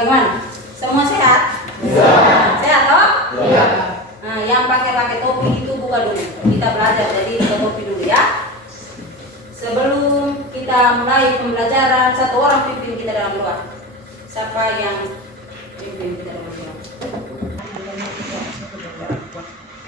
Bagaimana? Semua sehat? Ya. Sehat toh? Ya. Nah, yang pakai topi itu buka dulu. Kita belajar, jadi buka topi dulu ya. Sebelum kita mulai pembelajaran, satu orang pimpin kita dalam doa. Siapa yang pimpin kita dalam doa?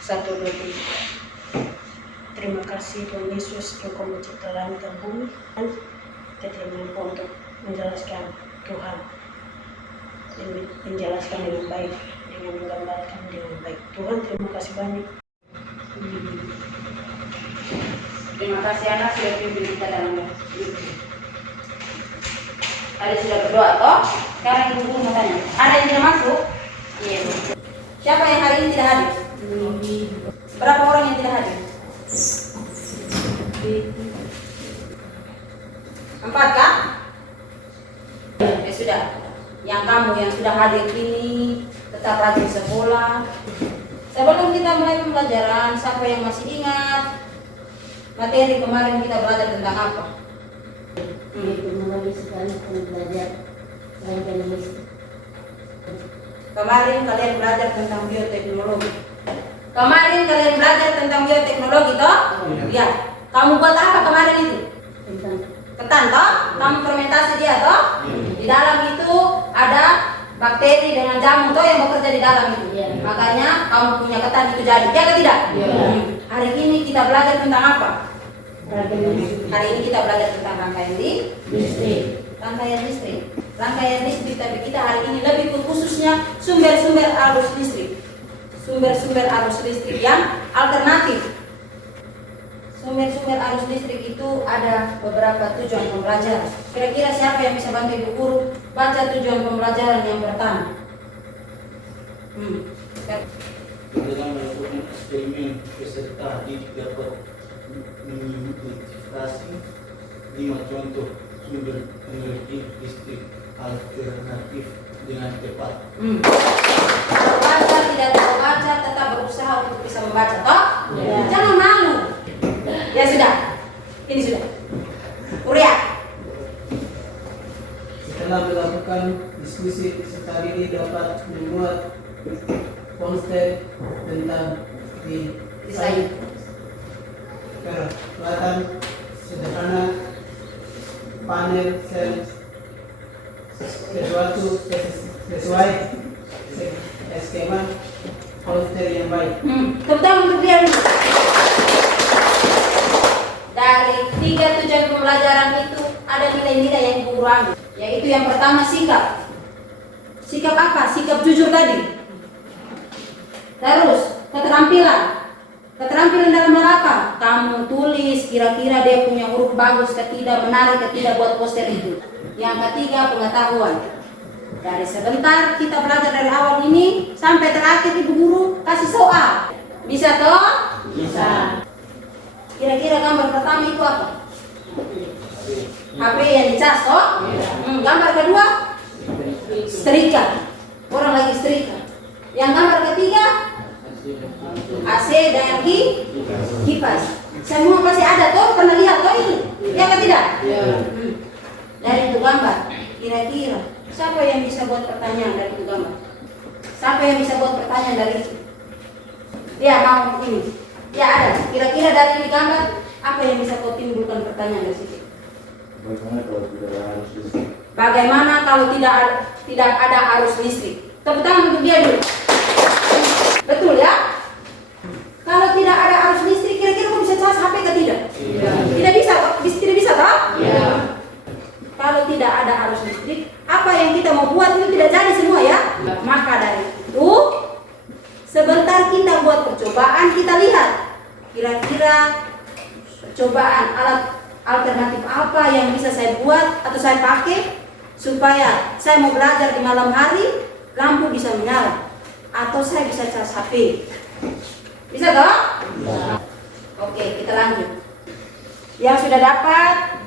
Satu, dua, tiga. Terima kasih Tuhan Yesus, Engkau mencipta langit dan bumi. Kita mampu untuk menjelaskan Tuhan, menjelaskan dengan baik, dengan menggambarkan dengan baik. Tuhan, terima kasih banyak. Terima kasih anak sudah pimpin kita dalam doa. Tadi sudah berdoa toh? Sekarang ibu mau tanya, ada yang tidak masuk? Iya. Siapa yang hari ini tidak hadir? Berapa orang yang tidak hadir? 4 kah? Ya sudah. Yang kamu yang sudah hadir ini tetap rajin sekolah. Sebelum kita mulai pembelajaran, siapa yang masih ingat materi kemarin kita belajar tentang apa? Teknologi sekali belajar rangkaian listrik. Kemarin kalian belajar tentang bioteknologi. Kemarin kalian belajar tentang bioteknologi toh? Ya. Kamu buat apa kemarin itu? Ketan toh? Kamu fermentasi dia toh? Di dalam itu ada bakteri dengan jamu toh yang bekerja di dalam itu. Makanya kamu punya ketan itu jadi. Ya atau tidak? Hari ini kita belajar tentang apa? Hari ini kita belajar tentang rangkaian listrik. Rangkaian listrik. Rangkaian listrik, tapi kita hari ini lebih khususnya sumber-sumber arus listrik. Sumber-sumber arus listrik yang alternatif. Sumber-sumber arus listrik itu ada beberapa tujuan pembelajaran. Kira-kira siapa yang bisa bantu ibu guru baca tujuan pembelajaran yang pertama? Dalam melakukan eksperimen, peserta didik dapat mengidentifikasi 5 contoh sumber energi listrik alternatif dengan tepat. Kalau baca tidak tahu baca, tetap berusaha untuk bisa membaca, toh? Jangan malu. Ya sudah, ini sudah. Uria. Setelah melakukan diskusi, peserta didik dapat membuat konsep tentang desain peralatan sederhana panel sel sesuatu sesuai skema konsep yang baik. Tepuk tangan untuk dia dulu. Dari 3 tujuan pembelajaran itu ada nilai-nilai yang ibu guru ambil, yaitu yang pertama sikap. Sikap apa? Sikap jujur tadi. Terus keterampilan. Keterampilan dalam hal apa? Kamu tulis kira-kira dia punya huruf bagus ke tidak, menarik ke tidak buat poster itu. Yang ketiga pengetahuan. Dari sebentar kita belajar dari awal ini sampai terakhir ibu guru kasih soal. Bisa toh? Bisa. Kira-kira gambar pertama itu apa? HP yang dicas toh? Gambar kedua? Setrika. Orang lagi setrika. Yang gambar ketiga? AC dan kipas. Semua pasti ada toh? Pernah lihat toh itu? Ya kan tidak? Dari itu gambar. Kira-kira siapa yang bisa buat pertanyaan dari itu gambar? Siapa yang bisa buat pertanyaan dari itu? Ya mau ini. Ya ada. Kira-kira dari ini gambar apa yang bisa kau timbulkan pertanyaan dari situ? Bagaimana kalau tidak ada arus listrik? Bagaimana kalau tidak ada arus listrik? Tepuk tangan untuk dia dulu. Betul ya? Kalau tidak ada arus listrik, kira-kira kau bisa cas HP ke tidak? Tidak bisa, tidak bisa toh? Kalau tidak ada arus listrik, apa yang kita mau buat itu tidak jadi semua ya? Maka dari itu, sebentar kita buat percobaan, kita lihat kira-kira percobaan alat alternatif apa yang bisa saya buat atau saya pakai supaya saya mau belajar di malam hari lampu bisa menyala atau saya bisa cas HP. Bisa toh? Bisa. Oke, kita lanjut. Yang sudah dapat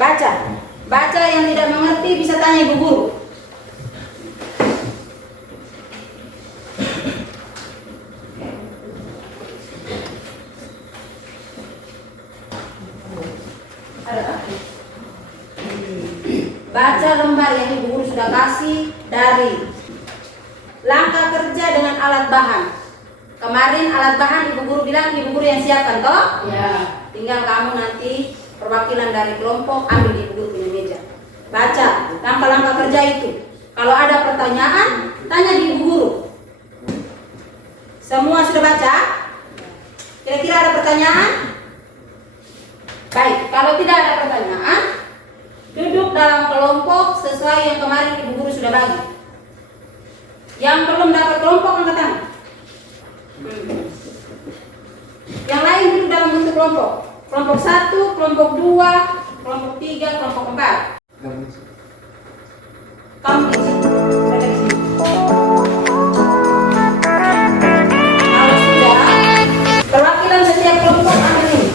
baca. Baca, yang tidak mengerti bisa tanya ibu guru. Baca lembar yang ibu guru sudah kasih dari langkah kerja dengan alat bahan. Kemarin alat bahan ibu guru bilang ibu guru yang siapkan toh? Ya. Tinggal kamu nanti perwakilan dari kelompok ambil di ibu guru punya meja. Baca langkah-langkah kerja itu. Kalau ada pertanyaan, tanya di ibu guru. Semua sudah baca? Kira-kira ada pertanyaan? Baik, kalau tidak ada pertanyaan, duduk dalam kelompok sesuai yang kemarin ibu guru sudah bagi. Yang belum dapat kelompok angkat tangan. Yang lain duduk dalam bentuk kelompok. Kelompok 1, kelompok 2, kelompok 3, kelompok 4. Kamu di sini. Ada di sini. Kalau sudah, perwakilan setiap kelompok ambil ini.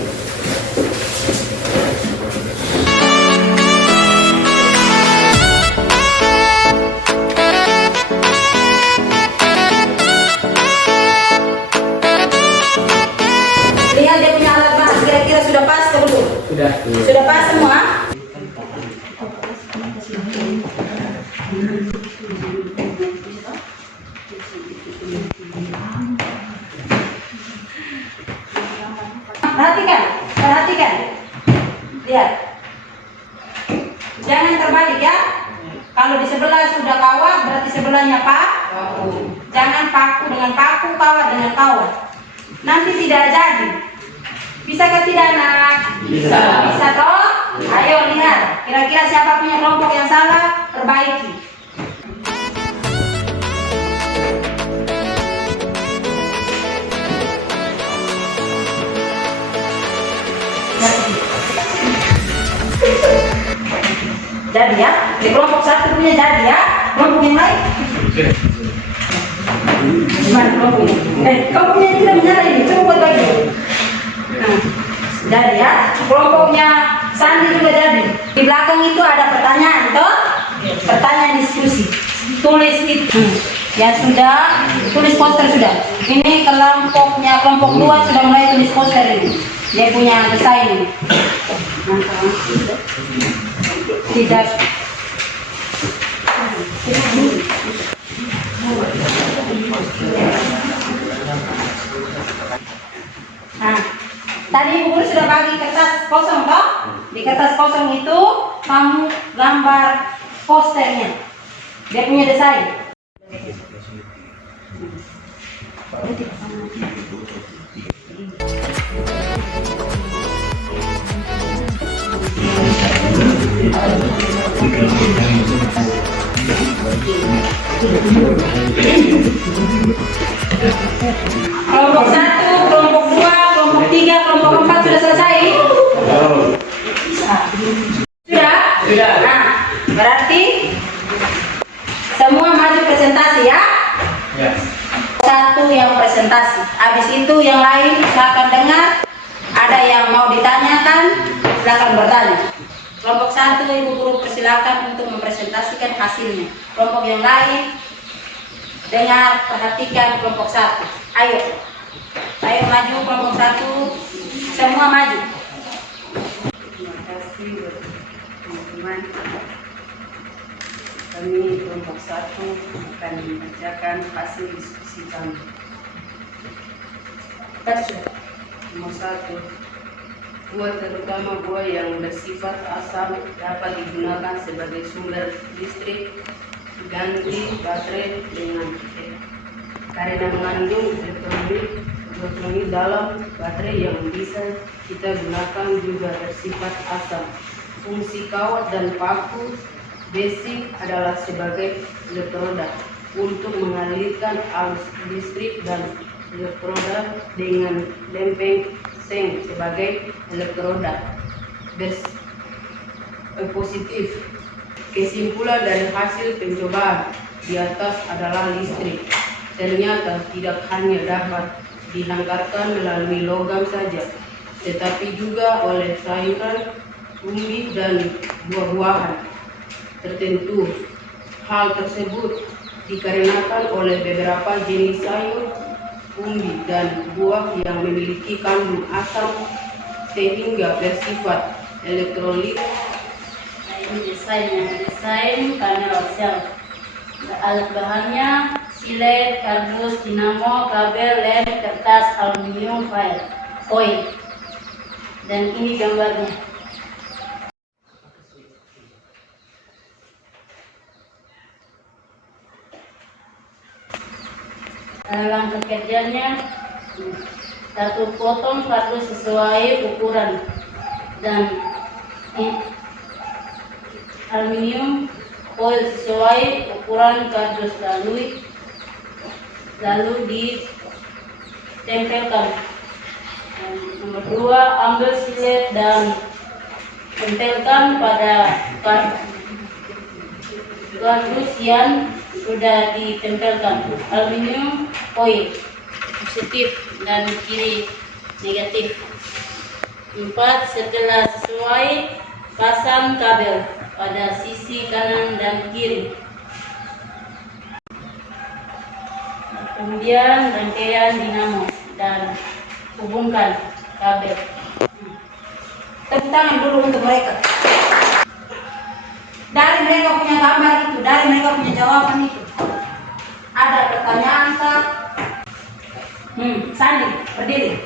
Lihat dia punya alat bahan, kira-kira sudah pas atau belum? Sudah. Sudah pas semua? Perhatikan. Lihat. Jangan terbalik ya. Kalau di sebelah sudah kawat, berarti sebelahnya paku. Jangan paku dengan paku, kawat dengan kawat. Nanti tidak jadi. Bisakah tidak anak? Bisa. Bisa toh? Ayo lihat. Kira-kira siapa punya kelompok yang salah? Perbaiki. Jadi ya, di kelompok 1 punya jadi ya. Kelompok yang lain? Gimana kelompoknya? Kamu punya yang tidak menyala ini, coba buat bagi. Nah, jadi ya, kelompoknya Sandi juga jadi. Di belakang itu ada pertanyaan toh? Pertanyaan diskusi. Tulis itu. Ya sudah, tulis poster sudah. Ini kelompok 2 sudah mulai tulis poster ini. Dia punya desain ini. Tidak. Nah, tadi ibu guru sudah bagi kertas kosong toh? Di kertas kosong itu kamu gambar posternya. Dia punya desain. Kelompok 1, kelompok 2, kelompok 3, kelompok 4 sudah selesai? Sudah? Sudah. Nah, berarti semua maju presentasi ya? Ya. Satu yang presentasi. Habis itu yang lain silakan dengar. Ada yang mau ditanyakan, silakan bertanya. Kelompok 1 ibu guru persilakan untuk mempresentasikan hasilnya. Kelompok yang lain dengar, perhatikan kelompok 1. Ayo maju kelompok 1. Semua maju. Terima kasih teman-teman. Kami kelompok 1 akan membacakan hasil diskusi kami. Nomor 1, buah terutama buah yang bersifat asam dapat digunakan sebagai sumber listrik ganti baterai dengan karena mengandung elektronik dalam baterai yang bisa kita gunakan juga bersifat asam. Fungsi kawat dan paku besi adalah sebagai elektroda untuk mengalirkan arus listrik dan elektroda dengan lempeng seng sebagai elektroda positif. Kesimpulan dari hasil pencobaan di atas adalah listrik ternyata tidak hanya dapat dihantarkan melalui logam saja, tetapi juga oleh sayuran, umbi, dan buah-buahan tertentu. Hal tersebut dikarenakan oleh beberapa jenis sayur, umbi, dan buah yang memiliki kandung asam sehingga bersifat elektrolit. Ini desain kamera sel. Alat bahannya silet, kardus, dinamo, kabel, lem, kertas, aluminium, foil. Dan ini gambarnya. Langkah kerjanya, satu potong kardus sesuai ukuran dan aluminium foil sesuai ukuran kardus, lalu ditempelkan. Nomor 2, ambil silet dan tempelkan pada kardus yang sudah ditempelkan. Aluminium foil positif dan kiri negatif. 4, setelah sesuai, pasang kabel pada sisi kanan dan kiri. Kemudian rangkaian dinamo dan hubungkan kabel. Tepuk tangan dulu untuk mereka. Dari mereka punya gambar itu, dari mereka punya jawaban itu. Ada pertanyaan kah? Sandi, berdiri.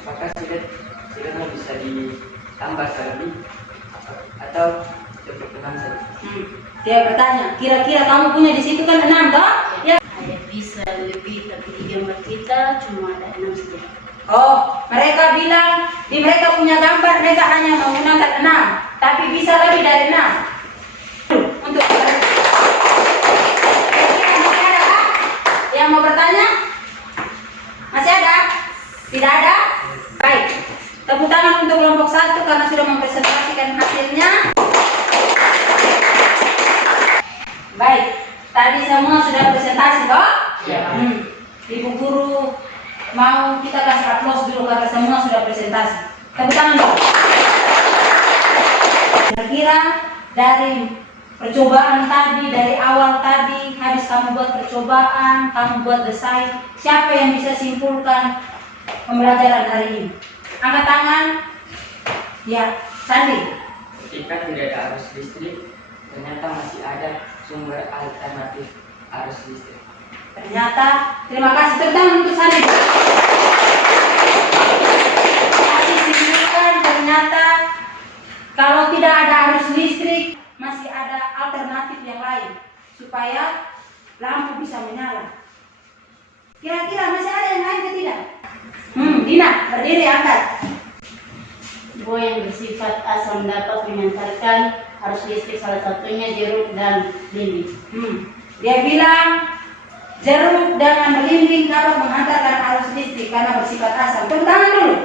Apakah siletnya bisa ditambah lebih atau diperkenalkan saja? Dia bertanya, kira-kira kamu punya di situ kan 6 toh? Ya. Ada bisa lebih, tapi di gambar kita cuma ada 6 saja. Oh, mereka bilang di mereka punya gambar mereka hanya menggunakan 6, tapi bisa lebih dari 6. Untuk masih ada kah? Yang mau bertanya? Masih ada? Tidak ada? Baik. Tepuk tangan untuk kelompok 1 karena sudah mempresentasikan hasilnya. Baik. Tadi semua sudah presentasi toh? Ya. Ibu guru mau kita kasih aplaus dulu karena semua sudah presentasi. Tepuk tangan dulu. Kira-kira dari percobaan tadi, dari awal tadi, habis kamu buat percobaan, kamu buat desain, siapa yang bisa simpulkan pembelajaran hari ini? Angkat tangan. Ya, Sandi. Ketika tidak ada arus listrik, ternyata masih ada sumber alternatif arus listrik. Ternyata, terima kasih. Tepuk tangan untuk Sandi. Tadi simpulkan ternyata kalau tidak ada arus listrik, masih ada alternatif yang lain supaya lampu bisa menyala. Kira-kira masih ada yang lain atau tidak? Dina, berdiri, angkat. Buah yang bersifat asam dapat menyantarkan arus listrik, salah satunya jeruk dan belimbing. Dia bilang jeruk dengan belimbing dapat menghantarkan arus listrik karena bersifat asam. Tepuk tangan dulu.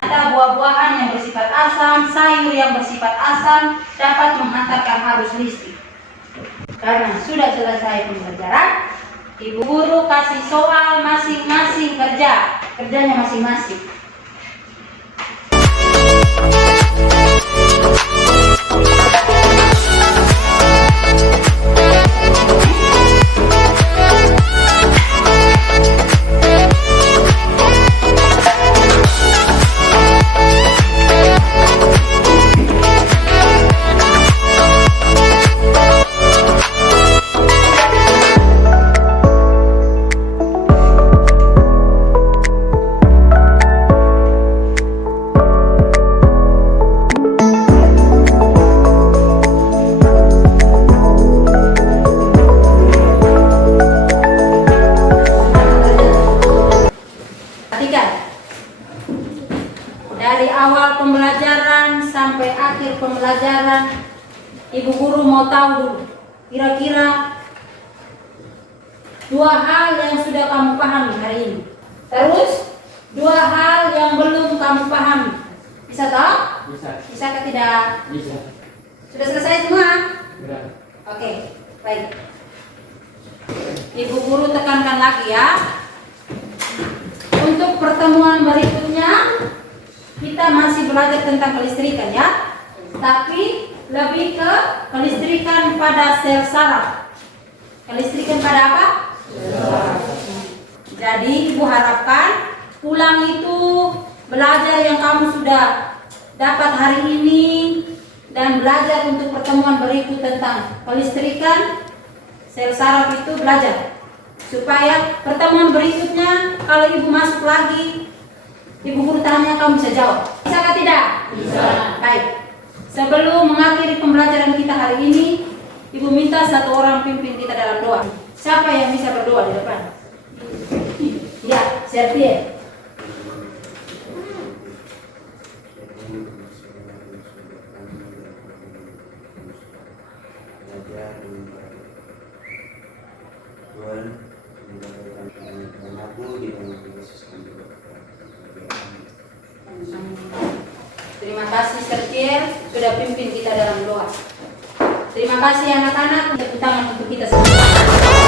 Ternyata buah-buahan yang bersifat asam, sayur yang bersifat asam dapat menghantarkan arus listrik. Karena sudah selesai pembelajaran, ibu guru kasih soal masing-masing kerjanya masing-masing. Dari awal pembelajaran sampai akhir pembelajaran, ibu guru mau tahu dulu kira-kira 2 hal yang sudah kamu pahami hari ini. Terus 2 hal yang belum kamu pahami. Bisa toh? Bisa. Bisa atau tidak? Bisa. Sudah selesai semua? Benar. Oke, baik. Ibu guru tekankan lagi ya. Untuk pertemuan berikutnya kita masih belajar tentang kelistrikan ya. Tapi lebih ke kelistrikan pada sel saraf. Kelistrikan pada apa? Jadi ibu harapkan pulang itu belajar yang kamu sudah dapat hari ini dan belajar untuk pertemuan berikut tentang kelistrikan, sel saraf itu belajar. Supaya pertemuan berikutnya kalau ibu masuk lagi, ibu guru tanya kamu bisa jawab. Bisa atau tidak? Bisa. Baik. Sebelum mengakhiri pembelajaran kita hari ini, ibu minta satu orang pimpin kita dalam doa. Siapa yang bisa berdoa di depan? Ya, Serpie. Tuhan, dan aku di dalam Yesus Kristus. Terima kasih Serpie sudah pimpin kita dalam doa. Terima kasih anak-anak, tepuk tangan untuk kita semua.